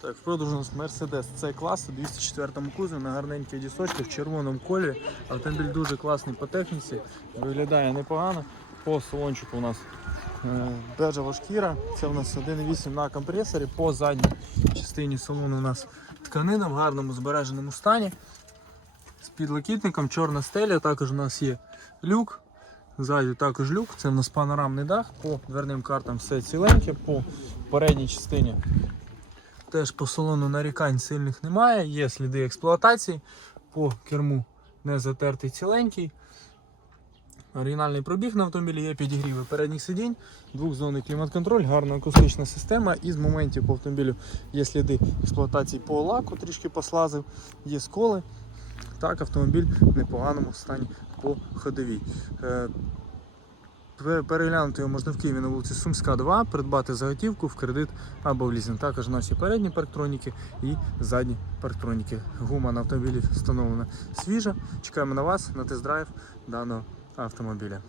Так, в продажу у нас Mercedes C класу 204 кузові на гарненькій дісочці в червоному кольорі. Автомобіль дуже класний по техніці, виглядає непогано. По салончику у нас е, бежева шкіра. Це у нас 1.8 на компресорі. По задній частині салону у нас тканина в гарному збереженому стані. З підлокітником, чорна стеля, також у нас є люк. Ззаді також люк, це у нас панорамний дах, по дверним картам все ціленьке, по передній частині Теж по салону нарікань сильних немає, є сліди експлуатації, по керму не затертий ціленький. Оригінальний пробіг на автомобілі є підігріви передніх сидінь, двохзонний клімат-контроль, гарна акустична система. І з моментів по автомобілю є сліди експлуатації по лаку, трішки послазив, є сколи. Так, автомобіль в непоганому стані по ходовій. Пере- Переглянути його можна в Києві на вулиці Сумська, 2, придбати заготівку в кредит або в лізинг. Також наші передні парктроніки і задні парктроніки. Гума на автомобілі встановлена свіжа. Чекаємо на вас на тест-драйв даного автомобіля.